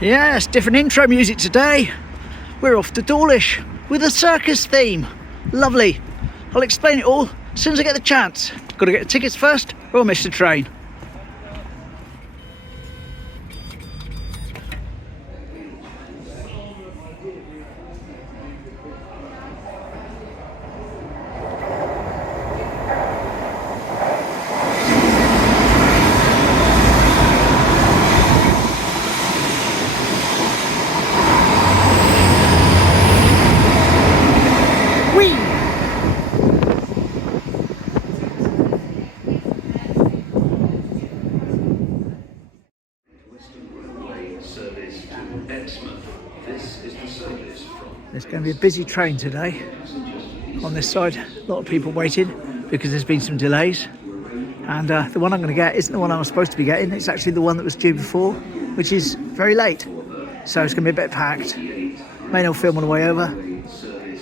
Yes, different intro music today. We're off to Dawlish with a circus theme. Lovely. I'll explain it all as soon as I get the chance. Got to get the tickets first or I'll miss the train. There's going to be a busy train today on this side. A lot of people waiting because there's been some delays. And the one I'm going to get isn't the one I was supposed to be getting. It's actually the one that was due before, which is very late. So it's going to be a bit packed. May not film on the way over,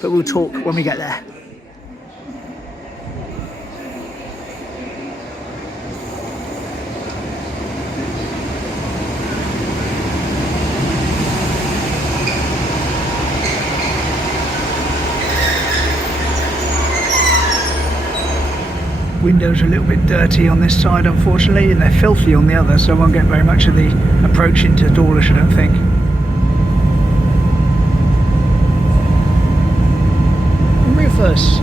but we'll talk when we get there. Windows are a little bit dirty on this side, unfortunately, and they're filthy on the other, so I won't get very much of the approach into Dawlish, I don't think. Rufus.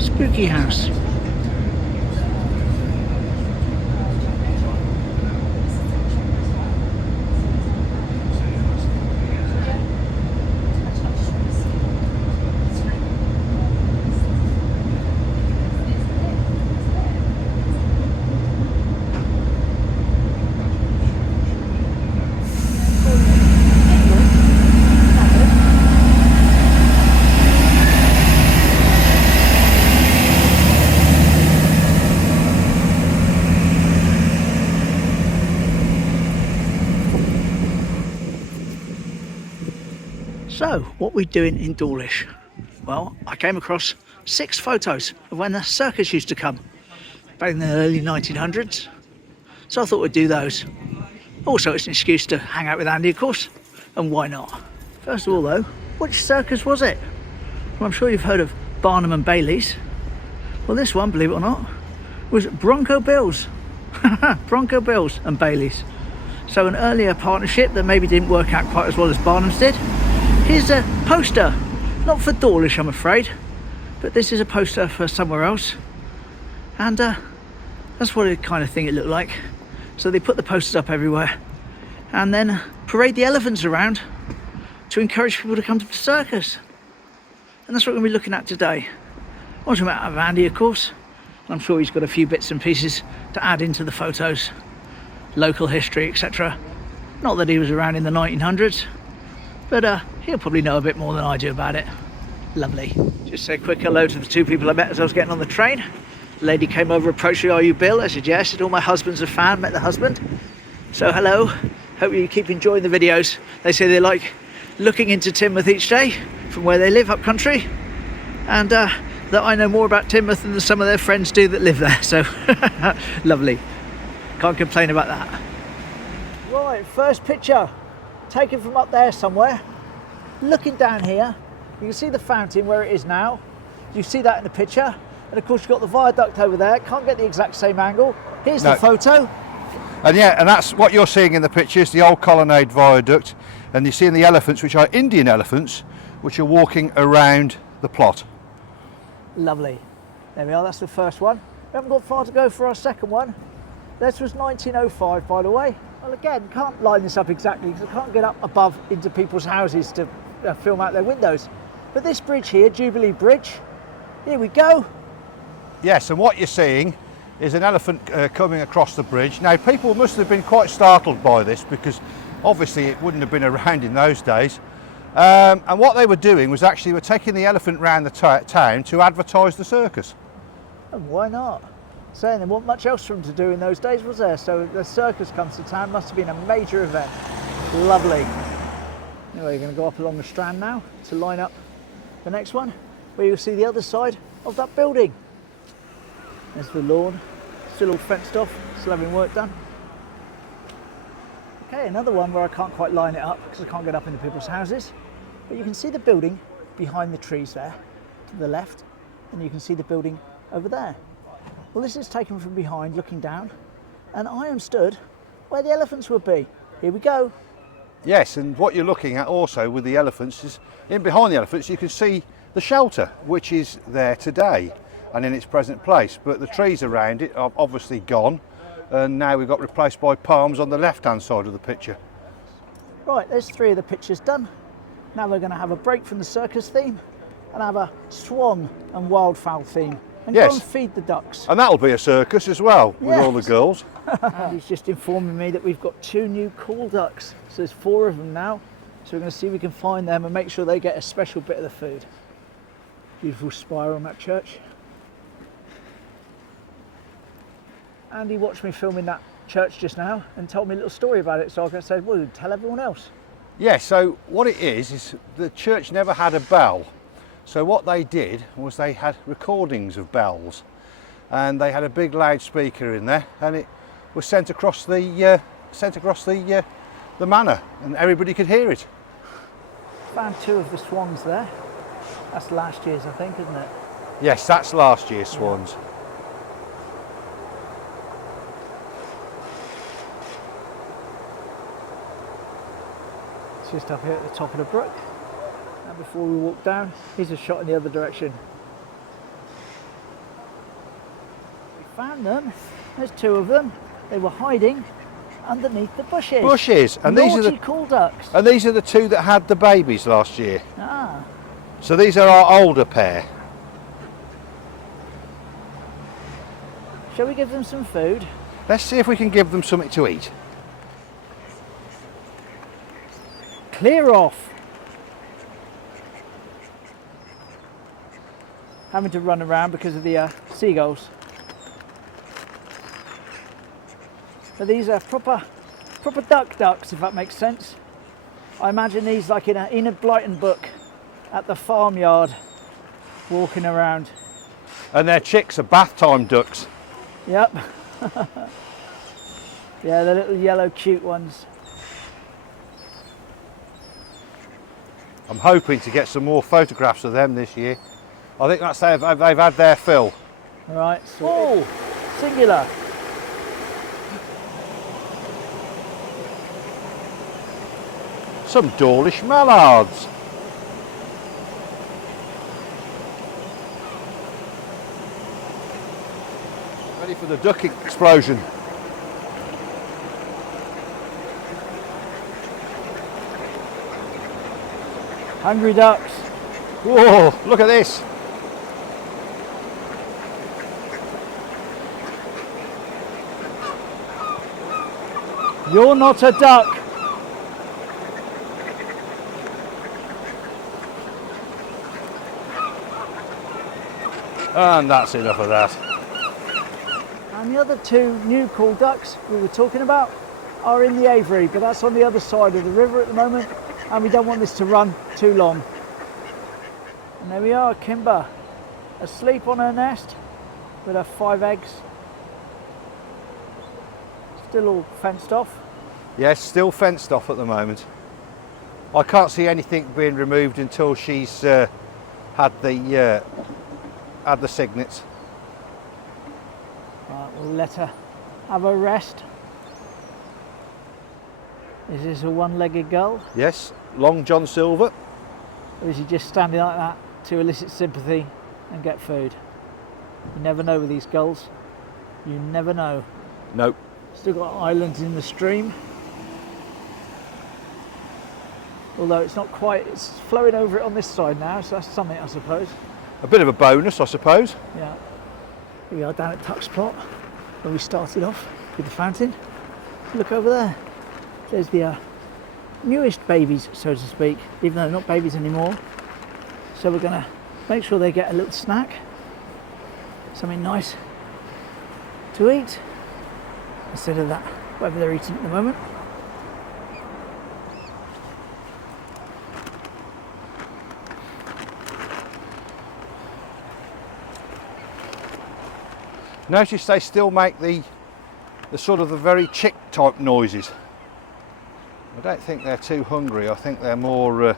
Spooky house. So, what we're doing in Dawlish? Well, I came across 6 photos of when the circus used to come, back in the early 1900s. So I thought we'd do those. Also, it's an excuse to hang out with Andy, of course, and why not? First of all though, which circus was it? Well, I'm sure you've heard of Barnum and Bailey's. Well, this one, believe it or not, was Bronco Bill's. Bronco Bill's and Bailey's. So an earlier partnership that maybe didn't work out quite as well as Barnum's did. Here's a poster, not for Dawlish I'm afraid, but this is a poster for somewhere else. And that's what it kind of thing it looked like. So they put the posters up everywhere and then parade the elephants around to encourage people to come to the circus. And that's what we're going to be looking at today. I want to meet out of Andy, of course. I'm sure he's got a few bits and pieces to add into the photos. Local history, etc. Not that he was around in the 1900s, but he'll probably know a bit more than I do about it. Lovely. Just say a quick hello to the 2 people I met as I was getting on the train. The lady came over, approached me, "Are you Bill?" I said yes. Said, "Oh, my husband's a fan." Met the husband. So hello. Hope you keep enjoying the videos. They say they like looking into Teignmouth each day from where they live up country, and that I know more about Teignmouth than some of their friends do that live there. So lovely. Can't complain about that. Right, first picture taken from up there somewhere. Looking down here, you can see the fountain where it is now. You see that in the picture, and of course you've got the viaduct over there. Can't get the exact same angle. Here's the photo. And yeah, and that's what you're seeing in the pictures, the old colonnade viaduct, and you're seeing the elephants, which are Indian elephants, which are walking around the plot. Lovely. There we are, that's the first one. We haven't got far to go for our second one. This was 1905, by the way. Well, again, can't line this up exactly because I can't get up above into people's houses to film out their windows. But this bridge here, Jubilee Bridge, here we go. Yes, and what you're seeing is an elephant coming across the bridge. Now, people must have been quite startled by this because obviously it wouldn't have been around in those days. And what they were doing was actually taking the elephant round the town to advertise the circus. And why not? saying there wasn't much else for them to do in those days, was there? So the circus comes to town, must have been a major event. Lovely. Anyway, you're going to go up along the Strand now to line up the next one, where you'll see the other side of that building. There's the lawn, still all fenced off, still having work done. Okay, another one where I can't quite line it up because I can't get up into people's houses. But you can see the building behind the trees there, to the left, and you can see the building over there. Well, this is taken from behind, looking down, and I am stood where the elephants would be. Here we go. Yes, and what you're looking at also with the elephants is, in behind the elephants you can see the shelter, which is there today and in its present place. But the trees around it are obviously gone, and now we've got replaced by palms on the left-hand side of the picture. Right, there's 3 of the pictures done. Now we're going to have a break from the circus theme and have a swan and wildfowl theme. And Yes. go and feed the ducks. And that'll be a circus as well, with all the Yes. girls. And he's just informing me that we've got 2 new call ducks. So there's 4 of them now. So we're going to see if we can find them and make sure they get a special bit of the food. Beautiful spire on that church. Andy watched me filming that church just now and told me a little story about it. So I said, well, tell everyone else. Yeah, so what it is the church never had a bell. So what they did was they had recordings of bells, and they had a big loudspeaker in there, and it was sent across the manor, and everybody could hear it. Found 2 of the swans there. That's last year's, I think, isn't it? Yes, that's last year's swans. It's just up here at the top of the brook. And before we walk down, here's a shot in the other direction. We found them. There's 2 of them. They were hiding underneath the bushes. Bushes, and Naughty these are the call ducks. and these are the 2 that had the babies last year. Ah, So these are our older pair. shall we give them some food? Let's see if we can give them something to eat. Clear off. Having to run around because of the seagulls. But these are proper ducks, if that makes sense. I imagine these like in a Enid Blyton book at the farmyard, walking around. And their chicks are bath time ducks. Yep. Yeah, the little yellow cute ones. I'm hoping to get some more photographs of them this year. I think that's they've had their fill. Right, so oh, singular. Some Dawlish mallards. Ready for the duck explosion. Hungry ducks. Whoa, look at this. You're not a duck. And that's enough of that. And the other 2 new call ducks we were talking about are in the aviary, but that's on the other side of the river at the moment, and we don't want this to run too long. And there we are, Kimber, asleep on her nest with her 5 eggs. Still all fenced off. Yes, still fenced off at the moment. I can't see anything being removed until she's had the cygnets. Right, we'll let her have a rest. Is this a one-legged gull? Yes, Long John Silver. Or is he just standing like that to elicit sympathy and get food? You never know with these gulls. You never know. Nope. Still got islands in the stream. Although it's not quite, it's flowing over it on this side now, so that's something, I suppose. A bit of a bonus, I suppose. Yeah. Here we are down at Tuck's Plot, where we started off with the fountain. Look over there. There's the newest babies, so to speak, even though they're not babies anymore. So we're going to make sure they get a little snack, something nice to eat instead of that, whatever they're eating at the moment. Notice they still make the sort of the very chick type noises. I don't think they're too hungry. I think they're more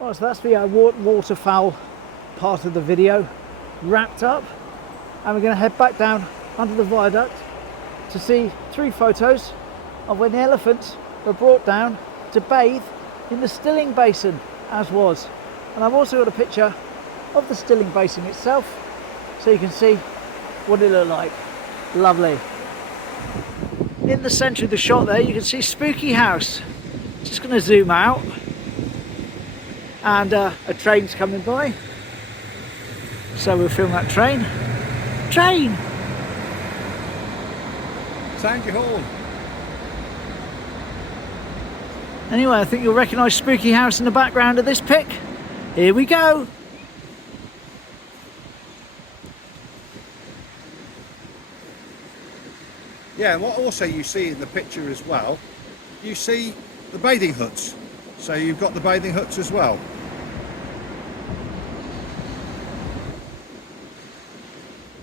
Right, so that's the waterfowl part of the video wrapped up, and we're going to head back down under the viaduct to see 3 photos of when the elephants were brought down to bathe in the stilling basin as was. And I've also got a picture of the stilling basin itself so you can see what it looked like. Lovely. In the centre of the shot there you can see Spooky House. Just going to zoom out, and a train's coming by, so we'll film that train. sound your horn. Anyway, I think you'll recognise Spooky House in the background of this pic. Here we go. Yeah, and what also you see in the picture as well, you see the bathing huts. So you've got the bathing huts as well.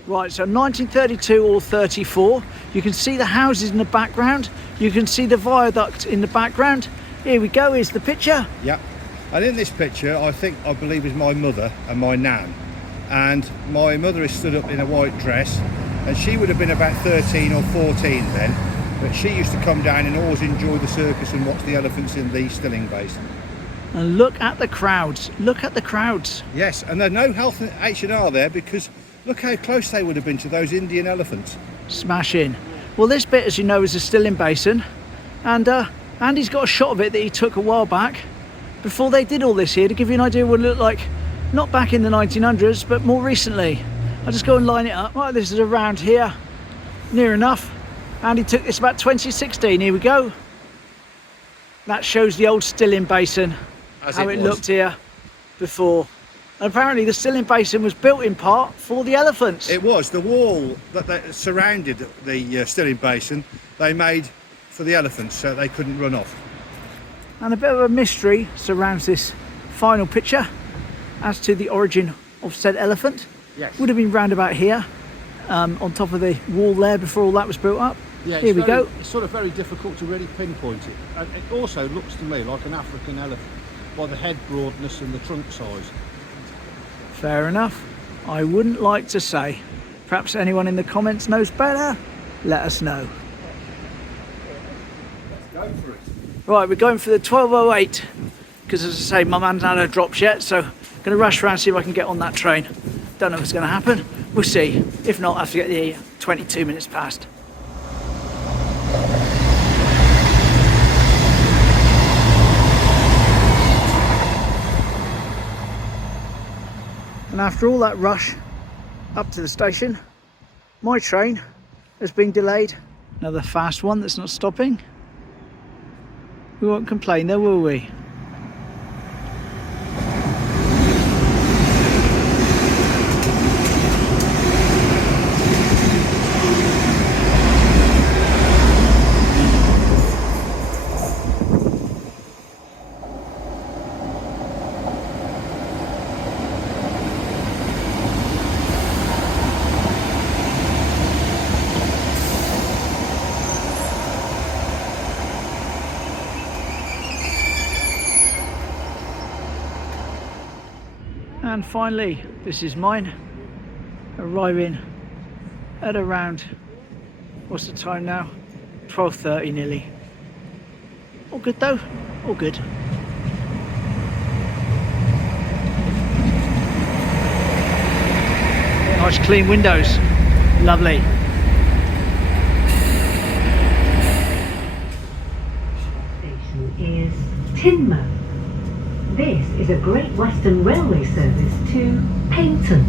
Right, so 1932 or 34. You can see the houses in the background. You can see the viaduct in the background. Here we go, here's the picture. Yep. And in this picture, I believe is my mother and my nan. And my mother is stood up in a white dress, and she would have been about 13 or 14 then. But she used to come down and always enjoy the circus and watch the elephants in the stilling basin. And look at the crowds. Look at the crowds. Yes, and there's no health H&R there because look how close they would have been to those Indian elephants. Smashing. Well, this bit, as you know, is a stilling basin, and Andy's got a shot of it that he took a while back before they did all this here, to give you an idea of what it looked like, not back in the 1900s, but more recently. I'll just go and line it up. Right, this is around here, near enough. Andy took this about 2016. Here we go. That shows the old stilling basin, how it looked here before. And apparently the stilling basin was built in part for the elephants. It was. The wall that surrounded the stilling basin, they made for the elephants so they couldn't run off. And a bit of a mystery surrounds this final picture as to the origin of said elephant. Yes. Would have been round about here, on top of the wall there before all that was built up. Yeah, here we go. It's sort of very difficult to really pinpoint it. And it also looks to me like an African elephant by the head broadness and the trunk size. Fair enough. I wouldn't like to say. Perhaps anyone in the comments knows better. Let us know. Let's go for it. Right, we're going for the 12:08 because, as I say, my man's not had her drops yet, so I'm going to rush around and see if I can get on that train. Don't know if it's going to happen. We'll see. If not, I have to get the 22 minutes past. And after all that rush up to the station, my train has been delayed. Another fast one that's not stopping. We won't complain though, will we? And finally, this is mine, arriving at around, what's the time now? 12:30 nearly. All good though, all good. Nice clean windows, lovely. Station is Tinmouth. This is a Great Western Railway service to Paignton.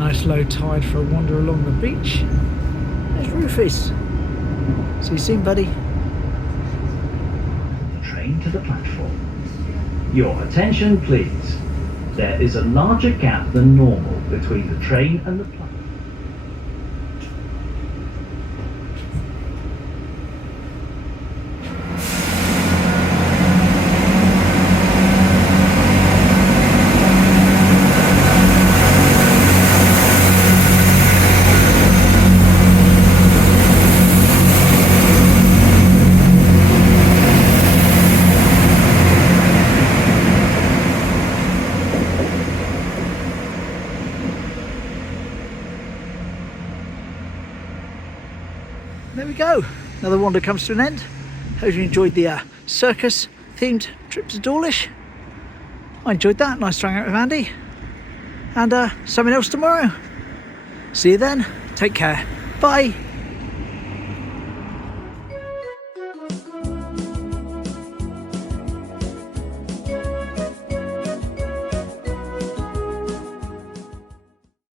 Nice low tide for a wander along the beach. There's Rufus. See you soon, buddy. The train to the platform. Your attention, please. There is a larger gap than normal between the train and the platform. There we go. Another wander comes to an end. Hope you enjoyed the circus themed trip to Dawlish. I enjoyed that. Nice to hang out with Andy. And something else tomorrow. See you then. Take care. Bye.